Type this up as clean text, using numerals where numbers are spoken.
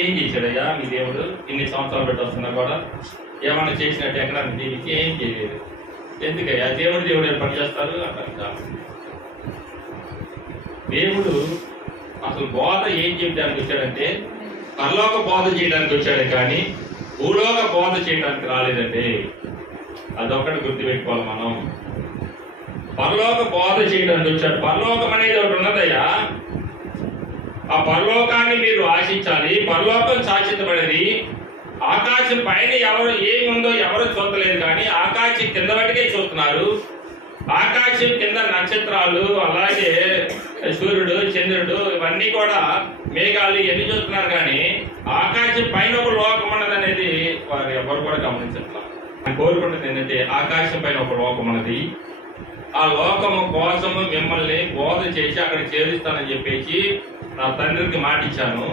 ఏం చేశాడయ్యా మీ దేవుడు? ఇన్ని సంవత్సరాలు పెట్టి వస్తున్నా కూడా ఏమన్నా చేసినట్టు ఎక్కడ దీనికి ఏం చేయలేదు. ఎందుకయ్యా దేవుడు పని చేస్తారు అంటారు. దేవుడు అసలు బోధ ఏం చేయడానికి వచ్చాడంటే పరలోక బోధ చేయడానికి వచ్చాడు, కానీ భూలోక బోధ చేయడానికి రాలేదండి. అదొక్కటి గుర్తుపెట్టుకోవాలి మనం. పరలోక బోధ చేయడానికి వచ్చాడు. పరలోకం అనేది ఒకటి ఉన్నదయ్యా. ఆ పరలోకాన్ని మీరు ఆశించాలి. పరలోకం శాశ్వతమైనది. ఆకాశం పైన ఏముందో ఎవరు చూడలేదు, కానీ ఆకాశం కింద మటుకే చూస్తున్నారు. ఆకాశం కింద నక్షత్రాలు, అలాగే సూర్యుడు, చంద్రుడు, ఇవన్నీ కూడా మేఘాలు ఇవన్నీ చూస్తున్నారు, కానీ ఆకాశం పైన ఒక లోకం ఉన్నది అనేది వారు ఎవరు కూడా గమనించట్లా. కోరుకుంటుంది ఏంటంటే ఆకాశం పైన ఒక లోకం ఉన్నది, ఆ లోకము కోసము మిమ్మల్ని బోధ చేసి అక్కడ చేరుస్తానని చెప్పేసి నా తండ్రికి మాట ఇచ్చాను.